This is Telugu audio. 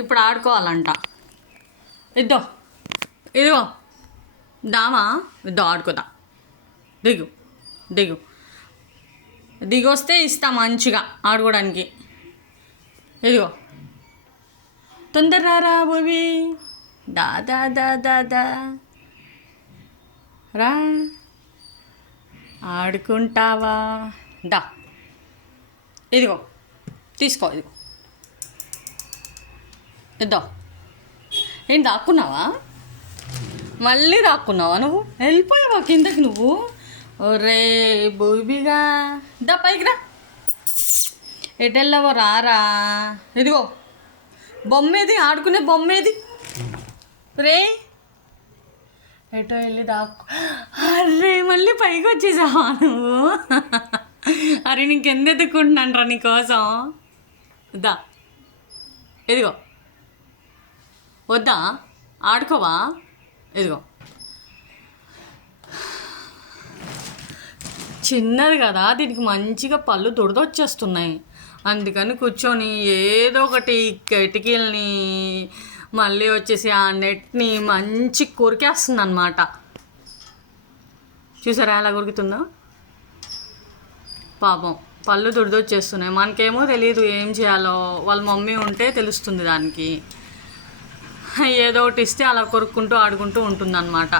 ఇప్పుడు ఆడుకోవాలంట. ఇద్దో ఇదిగో దామా, ఇద్దో ఆడుకోదా. దిగు దిగు దిగొస్తే ఇస్తా మంచిగా ఆడుకోవడానికి. ఇదిగో తొందరరా బోవి, దాదా దాదా రా ఆడుకుంటావా. దా ఇదిగో తీసుకో, ఇదిగో ఇద్దో. ఏం దాక్కున్నావా? మళ్ళీ దాక్కున్నావా నువ్వు? వెళ్ళిపోయావా కిందకి నువ్వు? ఒరే బూబీగా, దా పైకి రా. ఎటెళ్ళవో రారా. ఇదిగో బొమ్మేది, ఆడుకునే బొమ్మేది రే. ఎటో వెళ్ళి దాక్కు. అరే మళ్ళీ పైకి వచ్చేసావా నువ్వు? అరే నీకెంత ఎత్తుకుంటున్నాను రా నీకోసం. దా ఇదిగో, వద్దా ఆడుకోవా? ఇదిగో చిన్నది కదా, దీనికి మంచిగా పళ్ళు దురదొచ్చేస్తున్నాయి. అందుకని కూర్చొని ఏదో ఒకటి కిటికీలని మళ్ళీ వచ్చేసి ఆ నెట్ని మంచి కొరికేస్తుంది అన్నమాట. చూసారా ఎలా కొరుకుతుందో? పాపం పళ్ళు దురదొచ్చేస్తున్నాయి. మనకేమో తెలియదు ఏం చేయాలో, వాళ్ళ మమ్మీ ఉంటే తెలుస్తుంది దానికి. ఏదో ఒకటి ఇస్తే అలా కొరుక్కుంటూ ఆడుకుంటూ ఉంటుందన్నమాట.